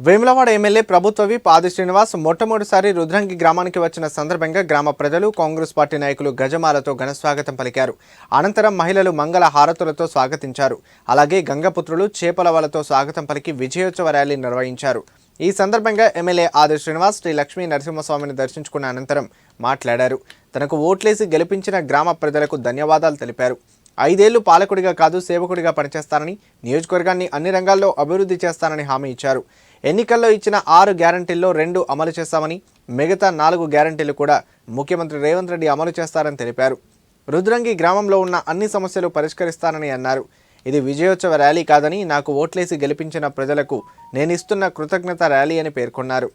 Vemulawada MLA ప్రభుత్వవి పాది ఆది శ్రీనివాస్ మొట్టమొదటిసారి రుద్రంగి గ్రామానికి వచ్చిన సందర్భంగా గ్రామ ప్రజలు కాంగ్రెస్ పార్టీ నాయకులు గజమాలతో ఘనస్వాగతం పలికారు. అనంతరం మహిళలు మంగళ హారతులతో స్వాగతించారు. అలాగే గంగపుత్రులు చేపల వలతో స్వాగతం పలికి విజయోత్సవ ర్యాలీ నిర్వహించారు. ఈ సందర్భంగా ఎమ్మెల్యే ఆది శ్రీనివాస్ శ్రీ లక్ష్మీ నరసింహస్వామిని దర్శించుకున్న అనంతరం మాట్లాడారు. తనకు ఓట్లేసి గెలిపించిన గ్రామ ప్రజలకు ధన్యవాదాలు తెలిపారు. ఐదేళ్ళు పాలకుడిగా కాదు సేవకుడిగా పనిచేస్తానని నియోజకవర్గాన్ని అన్ని రంగాల్లో అభివృద్ధి చేస్తానని హామీ ఇచ్చారు. ఎన్నికల్లో ఇచ్చిన ఆరు గ్యారంటీల్లో రెండు అమలు చేస్తామని మిగతా నాలుగు గ్యారంటీలు కూడా ముఖ్యమంత్రి రేవంత్ రెడ్డి అమలు చేస్తారని తెలిపారు. రుద్రంగి గ్రామంలో ఉన్న అన్ని సమస్యలు పరిష్కరిస్తానని అన్నారు. ఇది విజయోత్సవ ర్యాలీ కాదని నాకు ఓట్లేసి గెలిపించిన ప్రజలకు నేను ఇస్తున్న కృతజ్ఞత ర్యాలీ అని పేర్కొన్నారు.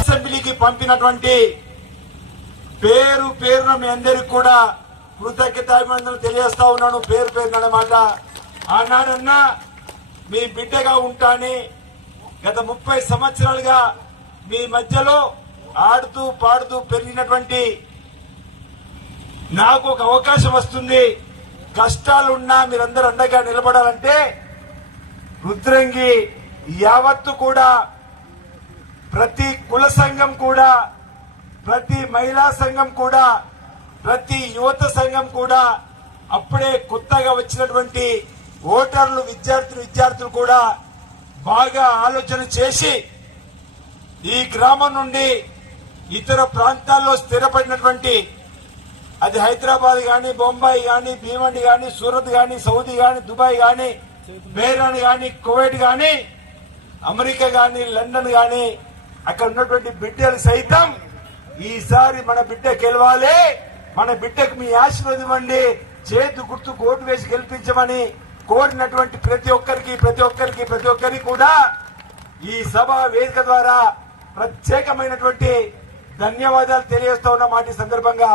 అసెంబ్లీకి పంపినటువంటి పేరు పేరున మీ అందరికి కూడా కృతజ్ఞతాభివందనలు తెలియజేస్తా ఉన్నాను. పేరు పేరు అన్నమాట ఆనాడన్నా మీ బిడ్డగా ఉంటాని గత ముప్పై సంవత్సరాలుగా మీ మధ్యలో ఆడుతూ పాడుతూ పెరిగినటువంటి నాకు ఒక అవకాశం వస్తుంది. కష్టాలున్నా మీరందరూ అండగా నిలబడాలంటే రుద్రంగి యావత్తు కూడా ప్రతి కుల సంఘం కూడా ప్రతి మహిళా సంఘం కూడా ప్రతి యువత సంఘం కూడా అప్పుడే కొత్తగా వచ్చినటువంటి ఓటర్లు విద్యార్థులు విద్యార్థులు కూడా బాగా ఆలోచన చేసి ఈ గ్రామం నుండి ఇతర ప్రాంతాల్లో స్థిరపడినటువంటి అది హైదరాబాద్ గాని బొంబాయి గాని భీమండి గాని సూరత్ గాని సౌదీ గాని దుబాయ్ గాని బేరాన్ గాని కువైట్ గాని అమెరికా గాని లండన్ గాని అక్కడ ఉన్నటువంటి బిడ్డలు సైతం ఈసారి మన బిడ్డ గెలవాలి. మన బిడ్డకు మీ ఆశీర్వదివ్వండి చేతి చేతు గుర్తు కోటు వేసి గెలిపించమని కోరినటువంటి ప్రతి ఒక్కరికి ప్రతి ఒక్కరికి ప్రతి ఒక్కరికి కూడా ఈ సభ వేదిక ద్వారా ప్రత్యేకమైనటువంటి ధన్యవాదాలు తెలియజేస్తా ఉన్న మాట సందర్భంగా.